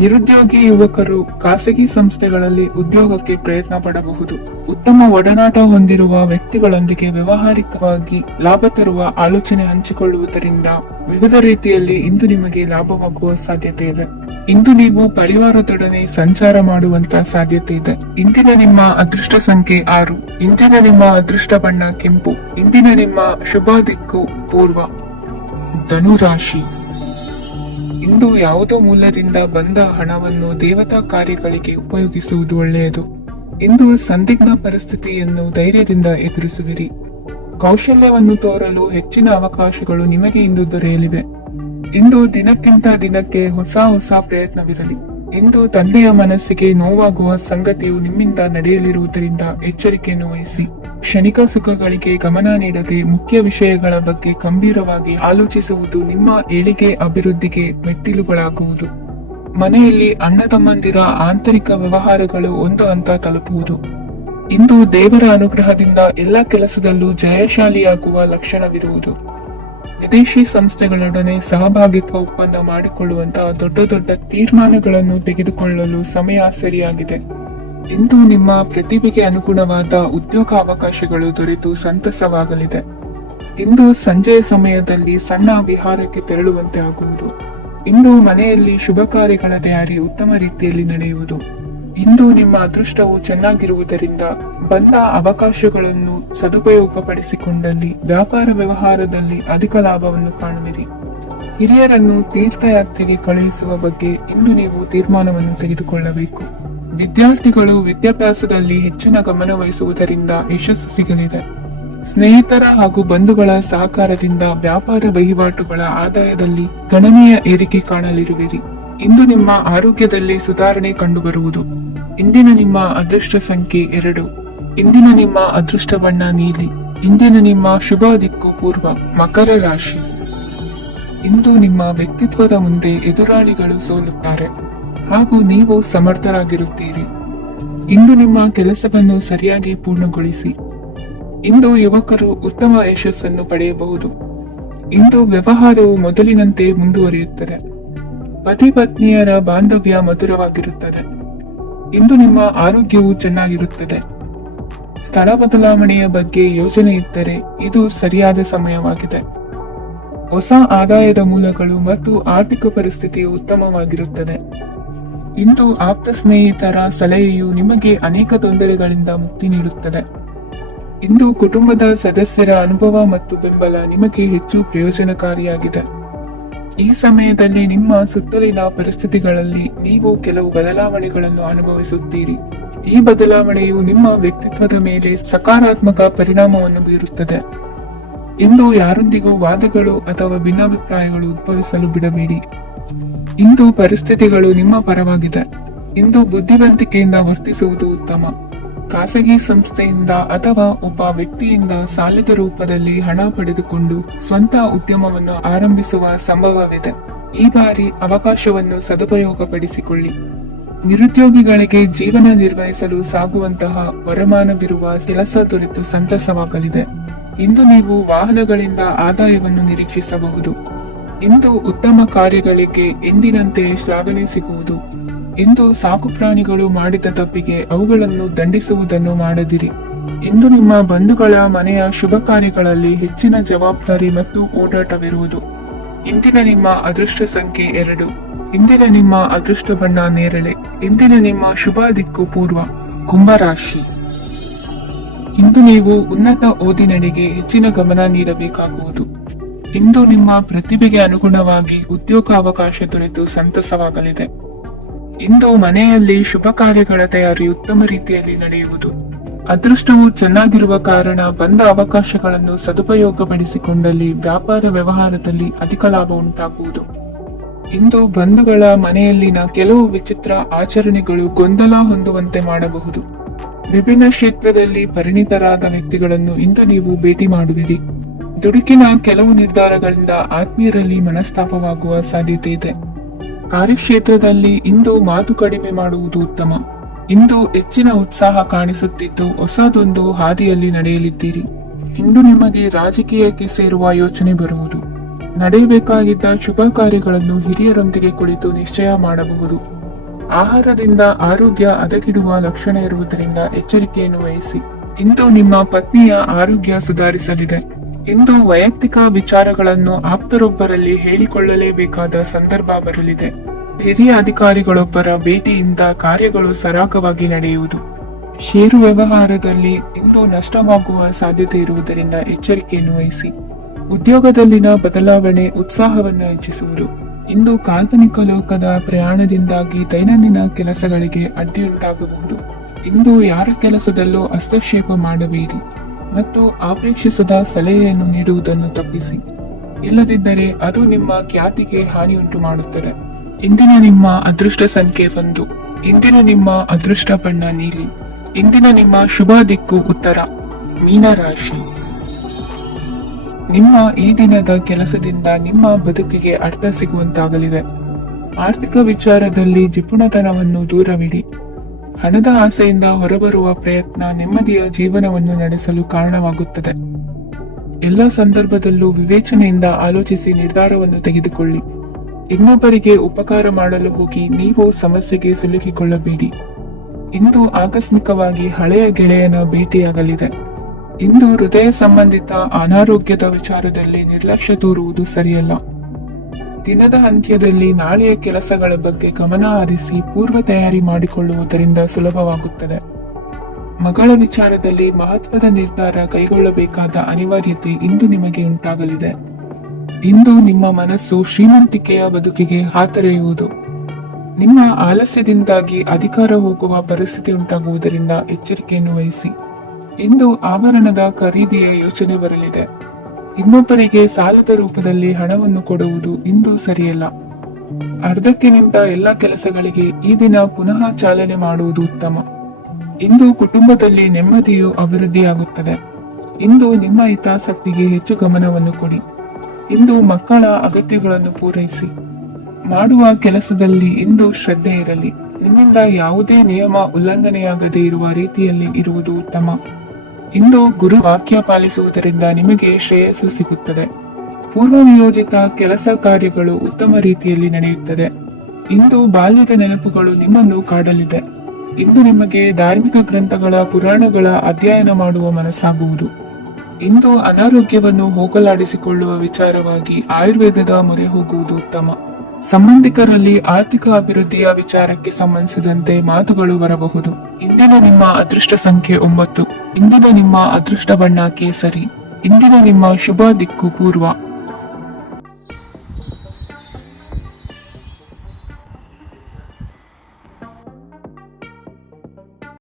ನಿರುದ್ಯೋಗಿ ಯುವಕರು ಖಾಸಗಿ ಸಂಸ್ಥೆಗಳಲ್ಲಿ ಉದ್ಯೋಗಕ್ಕೆ ಪ್ರಯತ್ನ ಪಡಬಹುದು. ಉತ್ತಮ ಒಡನಾಟ ಹೊಂದಿರುವ ವ್ಯಕ್ತಿಗಳೊಂದಿಗೆ ವ್ಯವಹಾರಿಕವಾಗಿ ಲಾಭ ತರುವ ಆಲೋಚನೆ ಹಂಚಿಕೊಳ್ಳುವುದರಿಂದ ವಿವಿಧ ರೀತಿಯಲ್ಲಿ ಇಂದು ನಿಮಗೆ ಲಾಭವಾಗುವ ಸಾಧ್ಯತೆ ಇದೆ. ಇಂದು ನೀವು ಪರಿವಾರದೊಡನೆ ಸಂಚಾರ ಮಾಡುವಂತ ಸಾಧ್ಯತೆ ಇದೆ. ಇಂದಿನ ನಿಮ್ಮ ಅದೃಷ್ಟ ಸಂಖ್ಯೆ 6. ಇಂದಿನ ನಿಮ್ಮ ಅದೃಷ್ಟ ಬಣ್ಣ ಕೆಂಪು. ಇಂದಿನ ನಿಮ್ಮ ಶುಭ ದಿಕ್ಕು ಪೂರ್ವ. ಧನುರಾಶಿ. ಇಂದು ಯಾವುದೋ ಮೂಲದಿಂದ ಬಂದ ಹಣವನ್ನು ದೇವತಾ ಕಾರ್ಯಗಳಿಗೆ ಉಪಯೋಗಿಸುವುದು ಒಳ್ಳೆಯದು. ಇಂದು ಸಂದಿಗ್ಧ ಪರಿಸ್ಥಿತಿಯನ್ನು ಧೈರ್ಯದಿಂದ ಎದುರಿಸುವಿರಿ. ಕೌಶಲ್ಯವನ್ನು ತೋರಲು ಹೆಚ್ಚಿನ ಅವಕಾಶಗಳು ನಿಮಗೆ ಇಂದು ದೊರೆಯಲಿವೆ. ಇಂದು ದಿನಕ್ಕಿಂತ ದಿನಕ್ಕೆ ಹೊಸ ಪ್ರಯತ್ನವಿರಲಿ. ಇಂದು ತಂದೆಯ ಮನಸ್ಸಿಗೆ ನೋವಾಗುವ ಸಂಗತಿಯು ನಿಮ್ಮಿಂದ ನಡೆಯಲಿರುವುದರಿಂದ ಎಚ್ಚರಿಕೆಯನ್ನು ವಹಿಸಿ. ಕ್ಷಣಿಕ ಸುಖಗಳಿಗೆ ಗಮನ ನೀಡದೆ ಮುಖ್ಯ ವಿಷಯಗಳ ಬಗ್ಗೆ ಗಂಭೀರವಾಗಿ ಆಲೋಚಿಸುವುದು ನಿಮ್ಮ ಏಳಿಗೆ ಅಭಿವೃದ್ಧಿಗೆ ಮೆಟ್ಟಿಲುಗಳಾಗುವುದು. ಮನೆಯಲ್ಲಿ ಅಣ್ಣ ತಮ್ಮಂದಿರ ಆಂತರಿಕ ವ್ಯವಹಾರಗಳು ಒಂದು ಹಂತ ತಲುಪುವುದು. ಇಂದು ದೇವರ ಅನುಗ್ರಹದಿಂದ ಎಲ್ಲ ಕೆಲಸದಲ್ಲೂ ಜಯಶಾಲಿಯಾಗುವ ಲಕ್ಷಣವಿರುವುದು. ವಿದೇಶಿ ಸಂಸ್ಥೆಗಳೊಡನೆ ಸಹಭಾಗಿತ್ವ ಒಪ್ಪಂದ ಮಾಡಿಕೊಳ್ಳುವಂತಹ ದೊಡ್ಡ ದೊಡ್ಡ ತೀರ್ಮಾನಗಳನ್ನು ತೆಗೆದುಕೊಳ್ಳಲು ಸಮಯ ಸರಿಯಾಗಿದೆ. ಇಂದು ನಿಮ್ಮ ಪ್ರತಿಭೆಗೆ ಅನುಗುಣವಾದ ಉದ್ಯೋಗಾವಕಾಶಗಳು ದೊರೆತು ಸಂತಸವಾಗಲಿದೆ. ಇಂದು ಸಂಜೆಯ ಸಮಯದಲ್ಲಿ ಸಣ್ಣ ವಿಹಾರಕ್ಕೆ ತೆರಳುವಂತೆ ಆಗುವುದು. ಇಂದು ಮನೆಯಲ್ಲಿ ಶುಭ ಕಾರ್ಯಗಳ ತಯಾರಿ ಉತ್ತಮ ರೀತಿಯಲ್ಲಿ ನಡೆಯುವುದು. ಇಂದು ನಿಮ್ಮ ಅದೃಷ್ಟವು ಚೆನ್ನಾಗಿರುವುದರಿಂದ ಬಂದ ಅವಕಾಶಗಳನ್ನು ಸದುಪಯೋಗಪಡಿಸಿಕೊಂಡಲ್ಲಿ ವ್ಯಾಪಾರ ವ್ಯವಹಾರದಲ್ಲಿ ಅಧಿಕ ಲಾಭವನ್ನು ಕಾಣುವಿರಿ. ಹಿರಿಯರನ್ನು ತೀರ್ಥಯಾತ್ರೆಗೆ ಕಳುಹಿಸುವ ಬಗ್ಗೆ ಇಂದು ನೀವು ತೀರ್ಮಾನವನ್ನು ತೆಗೆದುಕೊಳ್ಳಬೇಕು. ವಿದ್ಯಾರ್ಥಿಗಳು ವಿದ್ಯಾಭ್ಯಾಸದಲ್ಲಿ ಹೆಚ್ಚಿನ ಗಮನ ವಹಿಸುವುದರಿಂದ ಯಶಸ್ಸು ಸಿಗಲಿದೆ. ಸ್ನೇಹಿತರ ಹಾಗೂ ಬಂಧುಗಳ ಸಹಕಾರದಿಂದ ವ್ಯಾಪಾರ ವಹಿವಾಟುಗಳ ಆದಾಯದಲ್ಲಿ ಗಣನೀಯ ಏರಿಕೆ ಕಾಣಲಿರುವಿರಿ. ಇಂದು ನಿಮ್ಮ ಆರೋಗ್ಯದಲ್ಲಿ ಸುಧಾರಣೆ ಕಂಡುಬರುವುದು. ಇಂದಿನ ನಿಮ್ಮ ಅದೃಷ್ಟ ಸಂಖ್ಯೆ 2. ಇಂದಿನ ನಿಮ್ಮ ಅದೃಷ್ಟ ಬಣ್ಣ ನೀಲಿ. ಇಂದಿನ ನಿಮ್ಮ ಶುಭ ದಿಕ್ಕು ಪೂರ್ವ, ಮಕರ ರಾಶಿ. ಇಂದು ನಿಮ್ಮ ವ್ಯಕ್ತಿತ್ವದ ಮುಂದೆ ಎದುರಾಳಿಗಳು ಸೋಲುತ್ತಾರೆ ಹಾಗೂ ನೀವು ಸಮರ್ಥರಾಗಿರುತ್ತೀರಿ. ಇಂದು ನಿಮ್ಮ ಕೆಲಸವನ್ನು ಸರಿಯಾಗಿ ಪೂರ್ಣಗೊಳಿಸಿ. ಇಂದು ಯುವಕರು ಉತ್ತಮ ಯಶಸ್ಸನ್ನು ಪಡೆಯಬಹುದು. ಇಂದು ವ್ಯವಹಾರವು ಮೊದಲಿನಂತೆ ಮುಂದುವರಿಯುತ್ತದೆ. ಪತಿ ಪತ್ನಿಯರ ಬಾಂಧವ್ಯ ಮಧುರವಾಗಿರುತ್ತದೆ. ಇಂದು ನಿಮ್ಮ ಆರೋಗ್ಯವು ಚೆನ್ನಾಗಿರುತ್ತದೆ. ಸ್ಥಳ ಬದಲಾವಣೆಯ ಬಗ್ಗೆ ಯೋಜನೆ ಇದ್ದರೆ ಇದು ಸರಿಯಾದ ಸಮಯವಾಗಿದೆ. ಹೊಸ ಆದಾಯದ ಮೂಲಗಳು ಮತ್ತು ಆರ್ಥಿಕ ಪರಿಸ್ಥಿತಿಯು ಉತ್ತಮವಾಗಿರುತ್ತದೆ. ಇಂದು ಆಪ್ತ ಸ್ನೇಹಿತರ ಸಲಹೆಯು ನಿಮಗೆ ಅನೇಕ ತೊಂದರೆಗಳಿಂದ ಮುಕ್ತಿ ನೀಡುತ್ತದೆ. ಇಂದು ಕುಟುಂಬದ ಸದಸ್ಯರ ಅನುಭವ ಮತ್ತು ಬೆಂಬಲ ನಿಮಗೆ ಹೆಚ್ಚು ಪ್ರಯೋಜನಕಾರಿಯಾಗಿದೆ. ಈ ಸಮಯದಲ್ಲಿ ನಿಮ್ಮ ಸುತ್ತಲಿನ ಪರಿಸ್ಥಿತಿಗಳಲ್ಲಿ ನೀವು ಕೆಲವು ಬದಲಾವಣೆಗಳನ್ನು ಅನುಭವಿಸುತ್ತೀರಿ. ಈ ಬದಲಾವಣೆಯು ನಿಮ್ಮ ವ್ಯಕ್ತಿತ್ವದ ಮೇಲೆ ಸಕಾರಾತ್ಮಕ ಪರಿಣಾಮವನ್ನು ಬೀರುತ್ತದೆ. ಇಂದು ಯಾರೊಂದಿಗೂ ವಾದಗಳು ಅಥವಾ ಭಿನ್ನಾಭಿಪ್ರಾಯಗಳು ಉದ್ಭವಿಸಲು ಬಿಡಬೇಡಿ. ಇಂದು ಪರಿಸ್ಥಿತಿಗಳು ನಿಮ್ಮ ಪರವಾಗಿದೆ. ಇಂದು ಬುದ್ಧಿವಂತಿಕೆಯಿಂದ ವರ್ತಿಸುವುದು ಉತ್ತಮ. ಖಾಸಗಿ ಸಂಸ್ಥೆಯಿಂದ ಅಥವಾ ಒಬ್ಬ ವ್ಯಕ್ತಿಯಿಂದ ಸಾಲದ ರೂಪದಲ್ಲಿ ಹಣ ಪಡೆದುಕೊಂಡು ಸ್ವಂತ ಉದ್ಯಮವನ್ನು ಆರಂಭಿಸುವ ಸಂಭವವಿದೆ. ಈ ಬಾರಿ ಅವಕಾಶವನ್ನು ಸದುಪಯೋಗಪಡಿಸಿಕೊಳ್ಳಿ. ನಿರುದ್ಯೋಗಿಗಳಿಗೆ ಜೀವನ ನಿರ್ವಹಿಸಲು ಸಾಗುವಂತಹ ವರಮಾನವಿರುವ ಕೆಲಸ ದೊರೆತು ಸಂತಸವಾಗಲಿದೆ. ಇಂದು ನೀವು ವಾಹನಗಳಿಂದ ಆದಾಯವನ್ನು ನಿರೀಕ್ಷಿಸಬಹುದು. ಇಂದು ಉತ್ತಮ ಕಾರ್ಯಗಳಿಗೆ ಎಂದಿನಂತೆ ಶ್ಲಾಘನೆ ಸಿಗುವುದು. ಇಂದು ಸಾಕು ಪ್ರಾಣಿಗಳು ಮಾಡಿದ ತಪ್ಪಿಗೆ ಅವುಗಳನ್ನು ದಂಡಿಸುವುದನ್ನು ಮಾಡದಿರಿ. ಇಂದು ನಿಮ್ಮ ಬಂಧುಗಳ ಮನೆಯ ಶುಭ ಕಾರ್ಯಗಳಲ್ಲಿ ಹೆಚ್ಚಿನ ಜವಾಬ್ದಾರಿ ಮತ್ತು ಓಡಾಟವಿರುವುದು. ಇಂದಿನ ನಿಮ್ಮ ಅದೃಷ್ಟ ಸಂಖ್ಯೆ 2. ಇಂದಿನ ನಿಮ್ಮ ಅದೃಷ್ಟ ಬಣ್ಣ ನೇರಳೆ. ಇಂದಿನ ನಿಮ್ಮ ಶುಭ ದಿಕ್ಕು ಪೂರ್ವ, ಕುಂಭರಾಶಿ. ಇಂದು ನೀವು ಉನ್ನತ ಓದಿನೆಡೆಗೆ ಹೆಚ್ಚಿನ ಗಮನ ನೀಡಬೇಕಾಗುವುದು. ಇಂದು ನಿಮ್ಮ ಪ್ರತಿಭೆಗೆ ಅನುಗುಣವಾಗಿ ಉದ್ಯೋಗಾವಕಾಶ ದೊರೆತು ಸಂತಸವಾಗಲಿದೆ. ಇಂದು ಮನೆಯಲ್ಲಿ ಶುಭ ಕಾರ್ಯಗಳ ತಯಾರಿ ಉತ್ತಮ ರೀತಿಯಲ್ಲಿ ನಡೆಯುವುದು. ಅದೃಷ್ಟವು ಚೆನ್ನಾಗಿರುವ ಕಾರಣ ಬಂದ ಅವಕಾಶಗಳನ್ನು ಸದುಪಯೋಗಪಡಿಸಿಕೊಂಡಲ್ಲಿ ವ್ಯಾಪಾರ ವ್ಯವಹಾರದಲ್ಲಿ ಅಧಿಕ ಲಾಭ ಉಂಟಾಗುವುದು. ಇಂದು ಬಂಧುಗಳ ಮನೆಯಲ್ಲಿನ ಕೆಲವು ವಿಚಿತ್ರ ಆಚರಣೆಗಳು ಗೊಂದಲ ಹೊಂದುವಂತೆ ಮಾಡಬಹುದು. ವಿಭಿನ್ನ ಕ್ಷೇತ್ರದಲ್ಲಿ ಪರಿಣಿತರಾದ ವ್ಯಕ್ತಿಗಳನ್ನು ಇಂದು ನೀವು ಭೇಟಿ ಮಾಡುವಿರಿ. ದುಡುಕಿನ ಕೆಲವು ನಿರ್ಧಾರಗಳಿಂದ ಆತ್ಮೀಯರಲ್ಲಿ ಮನಸ್ತಾಪವಾಗುವ ಸಾಧ್ಯತೆ ಇದೆ. ಕಾರ್ಯಕ್ಷೇತ್ರದಲ್ಲಿ ಇಂದು ಮಾತು ಕಡಿಮೆ ಮಾಡುವುದು ಉತ್ತಮ. ಇಂದು ಹೆಚ್ಚಿನ ಉತ್ಸಾಹ ಕಾಣಿಸುತ್ತಿದ್ದು ಹೊಸದೊಂದು ಹಾದಿಯಲ್ಲಿ ನಡೆಯಲಿದ್ದೀರಿ. ಇಂದು ನಿಮಗೆ ರಾಜಕೀಯಕ್ಕೆ ಸೇರುವ ಯೋಚನೆ ಬರುವುದು. ನಡೆಯಬೇಕಾಗಿದ್ದ ಶುಭ ಕಾರ್ಯಗಳನ್ನು ಹಿರಿಯರೊಂದಿಗೆ ಕುಳಿತು ನಿಶ್ಚಯ ಮಾಡಬಹುದು. ಆಹಾರದಿಂದ ಆರೋಗ್ಯ ಹದಗೆಡುವ ಲಕ್ಷಣ ಇರುವುದರಿಂದ ಎಚ್ಚರಿಕೆಯನ್ನು ವಹಿಸಿ. ಇಂದು ನಿಮ್ಮ ಪತ್ನಿಯ ಆರೋಗ್ಯ ಸುಧಾರಿಸಲಿದೆ. ಇಂದು ವೈಯಕ್ತಿಕ ವಿಚಾರಗಳನ್ನು ಆಪ್ತರೊಬ್ಬರಲ್ಲಿ ಹೇಳಿಕೊಳ್ಳಲೇಬೇಕಾದ ಸಂದರ್ಭ ಬರಲಿದೆ. ಹಿರಿಯ ಅಧಿಕಾರಿಗಳೊಬ್ಬರ ಭೇಟಿಯಿಂದ ಕಾರ್ಯಗಳು ಸರಾಗವಾಗಿ ನಡೆಯುವುದು. ಷೇರು ವ್ಯವಹಾರದಲ್ಲಿ ಇಂದು ನಷ್ಟವಾಗುವ ಸಾಧ್ಯತೆ ಇರುವುದರಿಂದ ಎಚ್ಚರಿಕೆಯನ್ನು ವಹಿಸಿ. ಉದ್ಯೋಗದಲ್ಲಿನ ಬದಲಾವಣೆ ಉತ್ಸಾಹವನ್ನು ಹೆಚ್ಚಿಸುವುದು. ಇಂದು ಕಾಲ್ಪನಿಕ ಲೋಕದ ಪ್ರಯಾಣದಿಂದಾಗಿ ದೈನಂದಿನ ಕೆಲಸಗಳಿಗೆ ಅಡ್ಡಿಯುಂಟಾಗಬಹುದು. ಇಂದು ಯಾರ ಕೆಲಸದಲ್ಲೂ ಹಸ್ತಕ್ಷೇಪ ಮಾಡಬೇಡಿ ಮತ್ತು ಅಪೇಕ್ಷಿಸದ ಸಲಹೆಯನ್ನು ನೀಡುವುದನ್ನು ತಪ್ಪಿಸಿ. ಇಲ್ಲದಿದ್ದರೆ ಅದು ನಿಮ್ಮ ಖ್ಯಾತಿಗೆ ಹಾನಿಯುಂಟು ಮಾಡುತ್ತದೆ. ಇಂದಿನ ನಿಮ್ಮ ಅದೃಷ್ಟ ಸಂಖ್ಯೆ 1. ಇಂದಿನ ನಿಮ್ಮ ಅದೃಷ್ಟ ಬಣ್ಣ ನೀಲಿ. ಇಂದಿನ ನಿಮ್ಮ ಶುಭ ದಿಕ್ಕು ಉತ್ತರ. ಮೀನರಾಶಿ. ನಿಮ್ಮ ಈ ದಿನದ ಕೆಲಸದಿಂದ ನಿಮ್ಮ ಬದುಕಿಗೆ ಅರ್ಥ ಸಿಗುವಂತಾಗಲಿದೆ. ಆರ್ಥಿಕ ವಿಚಾರದಲ್ಲಿ ಜಿಪುಣತನವನ್ನು ದೂರವಿಡಿ. ಹಣದ ಆಸೆಯಿಂದ ಹೊರಬರುವ ಪ್ರಯತ್ನ ನೆಮ್ಮದಿಯ ಜೀವನವನ್ನು ನಡೆಸಲು ಕಾರಣವಾಗುತ್ತದೆ. ಎಲ್ಲ ಸಂದರ್ಭದಲ್ಲೂ ವಿವೇಚನೆಯಿಂದ ಆಲೋಚಿಸಿ ನಿರ್ಧಾರವನ್ನು ತೆಗೆದುಕೊಳ್ಳಿ. ಇನ್ನೊಬ್ಬರಿಗೆ ಉಪಕಾರ ಮಾಡಲು ಹೋಗಿ ನೀವು ಸಮಸ್ಯೆಗೆ ಸಿಲುಕಿಕೊಳ್ಳಬೇಡಿ. ಇಂದು ಆಕಸ್ಮಿಕವಾಗಿ ಹಳೆಯ ಗೆಳೆಯನ ಭೇಟಿಯಾಗಲಿದೆ. ಇಂದು ಹೃದಯ ಸಂಬಂಧಿತ ಅನಾರೋಗ್ಯದ ವಿಚಾರದಲ್ಲಿ ನಿರ್ಲಕ್ಷ್ಯ ತೋರುವುದು ಸರಿಯಲ್ಲ. ದಿನದ ಅಂತ್ಯದಲ್ಲಿ ನಾಳೆಯ ಕೆಲಸಗಳ ಬಗ್ಗೆ ಗಮನ ಹರಿಸಿ ಪೂರ್ವ ತಯಾರಿ ಮಾಡಿಕೊಳ್ಳುವುದರಿಂದ ಸುಲಭವಾಗುತ್ತದೆ. ಮಗಳ ವಿಚಾರದಲ್ಲಿ ಮಹತ್ವದ ನಿರ್ಧಾರ ಕೈಗೊಳ್ಳಬೇಕಾದ ಅನಿವಾರ್ಯತೆ ಇಂದು ನಿಮಗೆ ಉಂಟಾಗಲಿದೆ. ಇಂದು ನಿಮ್ಮ ಮನಸ್ಸು ಶ್ರೀಮಂತಿಕೆಯ ಬದುಕಿಗೆ ಹಾತೊರೆಯುವುದು. ನಿಮ್ಮ ಆಲಸ್ಯದಿಂದಾಗಿ ಅಧಿಕಾರ ಹೋಗುವ ಪರಿಸ್ಥಿತಿ ಉಂಟಾಗುವುದರಿಂದ ಎಚ್ಚರಿಕೆಯನ್ನು ವಹಿಸಿ. ಇಂದು ಆಭರಣದ ಖರೀದಿಯ ಯೋಚನೆ ಬರಲಿದೆ. ಇನ್ನೊಬ್ಬರಿಗೆ ಸಾಲದ ರೂಪದಲ್ಲಿ ಹಣವನ್ನು ಕೊಡುವುದು ಇಂದು ಸರಿಯಲ್ಲ. ಅರ್ಧಕ್ಕೆ ನಿಂತ ಎಲ್ಲ ಕೆಲಸಗಳಿಗೆ ಈ ದಿನ ಪುನಃ ಚಾಲನೆ ಮಾಡುವುದು ಉತ್ತಮ. ಇಂದು ಕುಟುಂಬದಲ್ಲಿ ನೆಮ್ಮದಿಯು ಅಭಿವೃದ್ಧಿಯಾಗುತ್ತದೆ. ಇಂದು ನಿಮ್ಮ ಹಿತಾಸಕ್ತಿಗೆ ಹೆಚ್ಚು ಗಮನವನ್ನು ಕೊಡಿ. ಇಂದು ಮಕ್ಕಳ ಅಗತ್ಯಗಳನ್ನು ಪೂರೈಸಿ. ಮಾಡುವ ಕೆಲಸದಲ್ಲಿ ಇಂದು ಶ್ರದ್ಧೆ ಇರಲಿ. ನಿಮ್ಮಿಂದ ಯಾವುದೇ ನಿಯಮ ಉಲ್ಲಂಘನೆಯಾಗದೇ ಇರುವ ರೀತಿಯಲ್ಲಿ ಇರುವುದು ಉತ್ತಮ. ಇಂದು ಗುರು ವಾಕ್ಯ ಪಾಲಿಸುವುದರಿಂದ ನಿಮಗೆ ಶ್ರೇಯಸ್ಸು ಸಿಗುತ್ತದೆ. ಪೂರ್ವ ನಿಯೋಜಿತ ಕೆಲಸ ಕಾರ್ಯಗಳು ಉತ್ತಮ ರೀತಿಯಲ್ಲಿ ನಡೆಯುತ್ತದೆ. ಇಂದು ಬಾಲ್ಯದ ನೆನಪುಗಳು ನಿಮ್ಮನ್ನು ಕಾಡಲಿದೆ. ಇಂದು ನಿಮಗೆ ಧಾರ್ಮಿಕ ಗ್ರಂಥಗಳ ಪುರಾಣಗಳ ಅಧ್ಯಯನ ಮಾಡುವ ಮನಸ್ಸಾಗುವುದು. ಇಂದು ಅನಾರೋಗ್ಯವನ್ನು ಹೋಗಲಾಡಿಸಿಕೊಳ್ಳುವ ವಿಚಾರವಾಗಿ ಆಯುರ್ವೇದದ ಮೊರೆ ಹೋಗುವುದು ಉತ್ತಮ. ಸಂಬಂಧಿಕರಲ್ಲಿ ಆರ್ಥಿಕ ಅಭಿವೃದ್ಧಿಯ ವಿಚಾರಕ್ಕೆ ಸಂಬಂಧಿಸಿದಂತೆ ಮಾತುಗಳು ಬರಬಹುದು. ಇಂದಿನ ನಿಮ್ಮ ಅದೃಷ್ಟ ಸಂಖ್ಯೆ 9. ಇಂದಿನ ನಿಮ್ಮ ಅದೃಷ್ಟ ಬಣ್ಣ ಕೇಸರಿ. ಇಂದಿನ ನಿಮ್ಮ ಶುಭ ದಿಕ್ಕು ಪೂರ್ವ.